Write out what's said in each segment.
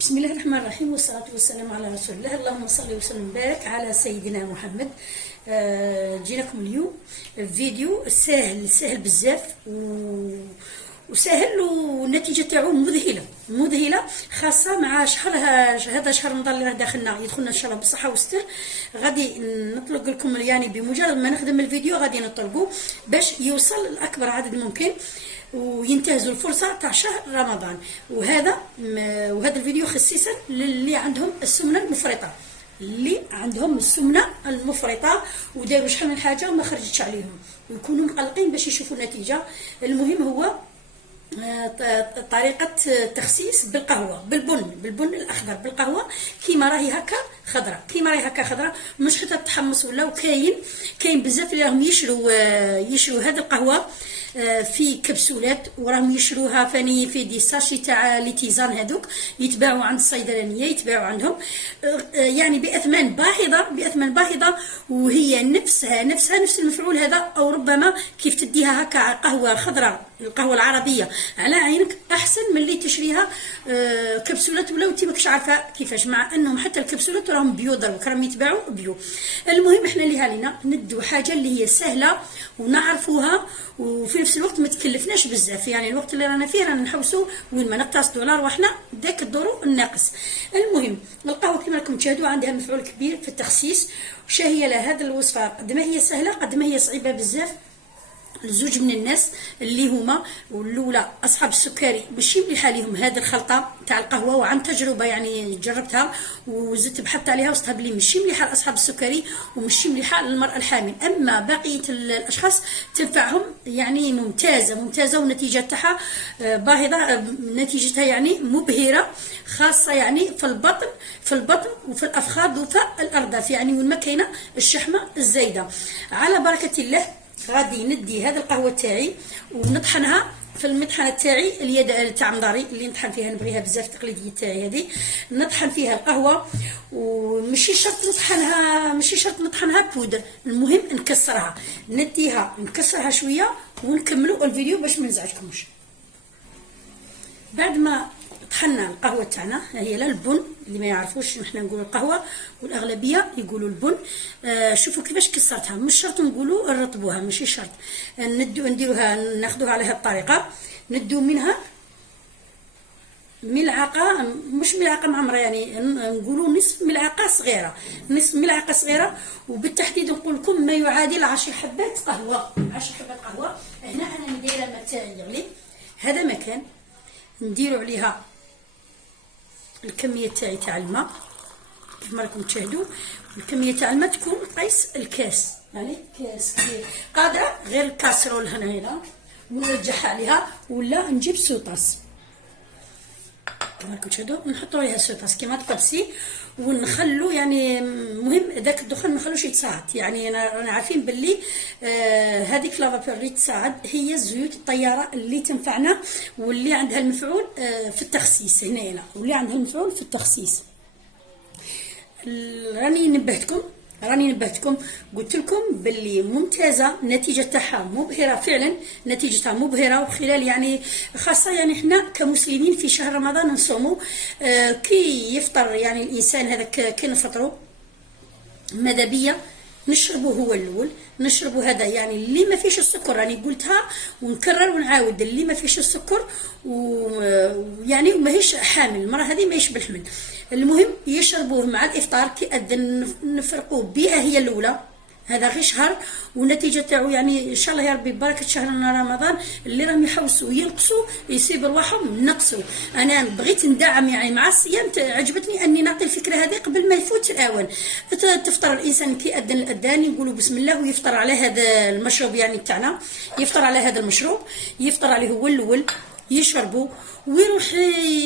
بسم الله الرحمن الرحيم، والصلاة والسلام على رسول الله. اللهم صل وسلم وبارك على سيدنا محمد. جيناكم اليوم فيديو سهل بزاف وسهل، والنتيجه تاعو مذهله خاصه مع هذا شهر رمضان اللي راه داخلنا، يدخلنا ان شاء الله بالصحه والستر. غادي نطلق لكم يعني بمجرد ما نخدم الفيديو غادي نطلقوا باش يوصل لاكبر عدد ممكن وينتهزوا الفرصه تاع شهر رمضان. وهذا الفيديو خصيصا للي عندهم السمنه المفرطه، وداروا شحال من حاجه وما خرجتش عليهم ويكونوا مقلقين باش يشوفوا النتيجه. المهم هو طريقه تخسيس بالقهوه، بالبن الاخضر، بالقهوه كيما راهي هكا خضراء، مش حتى تحمص ولا. وكاين بزاف اللي راهم يشروا هذه القهوه في كبسولات، وراهم يشروها فاني في دي ساشي تاع لي تيزان، هذوك يتباعوا عند الصيدلانيه، يتباعوا عندهم يعني باثمان باهظه، وهي نفس المفعول هذا، او ربما كيف تديها هكا قهوه خضراء، القهوه العربيه على عينك احسن من اللي تشريها كبسولات ولا انت ماكش عارفه كيفاش، مع انهم حتى الكبسولات راهم بيو دروك راهم يتباعوا بيو. المهم احنا اللي علينا ندو حاجه اللي هي سهله ونعرفوها، وفي نفس الوقت ما تكلفناش بزاف. يعني الوقت اللي رانا فيه رانا نحوسوا وين ما نقتصدوا على رواحنا داك الدورو الناقص. المهم القهوه كما راكم تشاهدوا عندها مفعول كبير في التخسيس. وشاهيه لهذه الوصفه قد ما هي سهله قد ما هي صعيبه بزاف. زوج من الناس اللي هما الاولى اصحاب السكري ماشي مليحه ليهم هذه الخلطه تاع القهوه، وعن تجربه يعني جربتها وزدت بحثت عليها وصلت بلي ماشي مليحه لاصحاب السكري وماشي مليحه للمراه الحامل. اما بقيه الاشخاص تنفعهم يعني ممتازه والنتيجه تاعها باهظه، نتيجتها يعني مبهره، خاصه يعني في البطن وفي الافخاذ وفي الارداف، يعني وين ما كاينه الشحمه الزايده. على بركه الله غادي ندي هذه القهوه تاعي ونطحنها في المطحنه تاعي اليد تاع مداري اللي نطحن فيها، نبغيها بزاف تقليديه تاعي هذه، نطحن فيها القهوه. ومشي شرط نطحنها بودر، المهم نكسرها، نديها نكسرها شويه ونكملوا الفيديو باش ما نزعجكمش. بعد ما طحنا القهوه تاعنا، هي لا البن اللي ما يعرفوش نحنا نقولوا القهوه والاغلبيه يقولوا البن. شوفوا كيفاش كسرتها، مش شرط نقولوا نرطبوها، ماشي شرط نديروها ناخذوها على هذه الطريقه. ندو منها ملعقه، مش ملعقه معمره، يعني نقولوا نصف ملعقه صغيره، وبالتحديد نقول لكم ما يعادل 10 حبات قهوه. هنا انا ندير الماء تاعي يغلي، هذا مكان نديروا عليها الكميه تاعي تاع الماء كما راكم تشاهدوا. الكميه تاع الماء تكون قيس الكاس، يعني كاس كبير، قادره غير الكاسرول هنا ونرجعها عليها، ولا نجيب سوطاس كما راكم تشاهدوا، نحطوا عليها سوطاس كما تقبسي، ونخلو يعني مهم داك الدخان ما نخلوش يتصاعد. يعني انا عارفين باللي هذيك لافابور اللي تصاعد هي الزيوت الطياره اللي تنفعنا واللي عندها المفعول في التخسيس هنا، واللي عندها المفعول في التخسيس. راني نبهتكم قلت لكم باللي ممتازه، النتيجه تاعها مبهره، فعلا نتيجتها مبهره. وخلال يعني خاصه يعني احنا كمسلمين في شهر رمضان نصوموا، كي يفطر يعني الانسان هذاك كي نفطروا ماذا بيا نشربوا هو الاول، نشربوا هذا يعني اللي ما فيش السكر، راني قلتها ونكرر ونعاود، اللي ما فيش السكر ويعني ماهيش حامل المراه هذه ماهيش بالحمل. المهم يشربوه مع الافطار كي اذن نفرقوا بها هي الاولى. هذا غير شهر والنتيجه تاعو يعني ان شاء الله يا ربي ببركه شهر رمضان اللي راهم يحوسوا ينقصوا يصيب رواحهم نقصوا. انا بغيت ندعم يعني مع الصيام، عجبتني اني نعطي الفكره هذه قبل ما يفوت الاوان. تفطر الانسان كي اذن الاذان يقولوا بسم الله ويفطر على هذا المشروب يعني تاعنا، يفطر على هذا المشروب، يفطر عليه هو الاول، يشربوا ويروح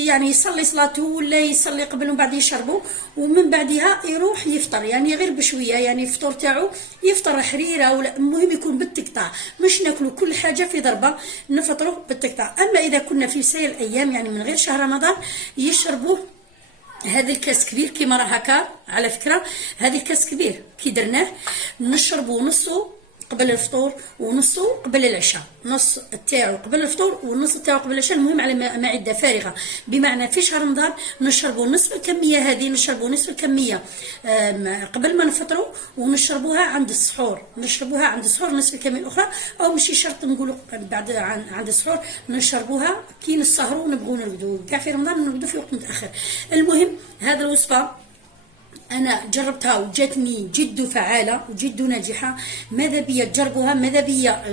يعني يصلي صلاته ولا يصلي قبل ومن بعد يشربوا، ومن بعدها يروح يفطر يعني غير بشويه، يعني الفطور تاعو يفطر حريره ولا، المهم يكون بالتقطاع، مش ناكلوا كل حاجه في ضربه، نفطروا بالتقطاع. اما اذا كنا في سير الايام يعني من غير شهر رمضان يشربوا هذا الكاس كبير كيما راه هكا. على فكره هذا الكاس كبير كي درناه نشربوا نصو قبل الفطور ونصه قبل العشاء، نص تاعو قبل الفطور ونص تاعو قبل العشاء، المهم على معده فارغه. بمعنى في شهر رمضان نشربوا نصف الكميه هذه، نشربوا نصف الكميه قبل ما نفطروا، ونشربوها عند السحور، نشربوها عند السحور نصف الكميه الاخرى، او ماشي شرط نقولوا بعد عند السحور، نشربوها كي نسهروا ونبغوا نرقدوا، كاع في رمضان نرقدوا في وقت متاخر. المهم هذا الوصفه انا جربتها وجاتني جد فعاله وجد ناجحه، ماذا بيا تجربوها، ماذا بيا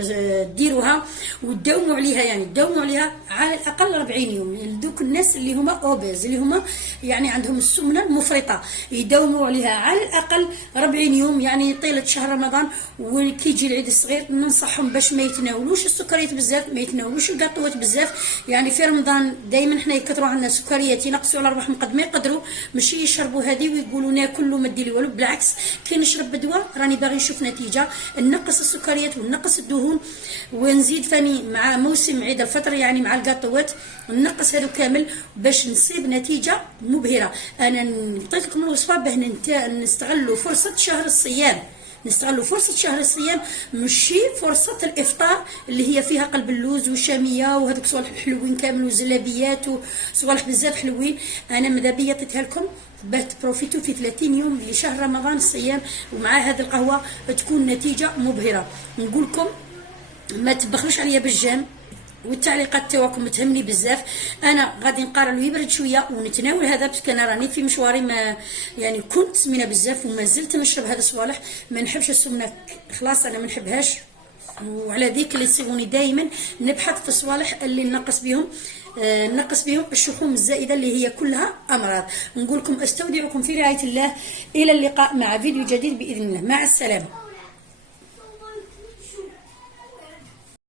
ديروها وتداوموا عليها، يعني تداوموا عليها على الاقل 40 يوم. دوك الناس اللي هما اوبيز، اللي هما يعني عندهم السمنه المفرطه، يداوموا عليها على الاقل 40 يوم، يعني طيله شهر رمضان. وكي يجي العيد الصغير ننصحهم باش ما يتناولوش السكريات بزاف، ما يتناولوش الكاطوات بزاف. يعني في رمضان دائما حنا يكثروا عندنا سكريات، ينقصوا على روحهم قد ما يقدروا، ماشي يشربوا هذه ويقولوا ناكل وما ديري والو، بالعكس كي نشرب بدواء راني باغي نشوف نتيجه، نقص السكريات ونقص الدهون، ونزيد فاني مع موسم عيد الفطر يعني مع الكاطوات نقص هذو كامل باش نصيب نتيجه مبهره. انا عطيت لكم الوصفه باه نستغلوا فرصه شهر الصيام، نستغلوا فرصة شهر الصيام، ماشي فرصة الإفطار اللي هي فيها قلب اللوز وشامية وهذوك صوالح الحلوين كامل وزلابيات وصوالح بزاف حلوين. أنا ماذا بيا عطيتها لكم باه تبروفيتو في 30 يوم لشهر رمضان الصيام، ومع هذه القهوة تكون نتيجة مبهرة. نقول لكم ما تبخلوش عليا بالجام، والتعليقات تاعكم تهمني بزاف. انا غادي نقارن له يبرد شويه ونتناول هذا، باسكو انا راني في مشواري، ما يعني كنت سمينه بزاف وما زلت نشرب هذا الصوالح، ما نحبش السمنه خلاص، انا ما نحبهاش. وعلى ذيك اللي يصيبوني دائما نبحث في الصوالح اللي نقص بهم الشحوم الزائده اللي هي كلها امراض. نقول لكم استودعكم في رعايه الله، الى اللقاء مع فيديو جديد باذن الله، مع السلامه.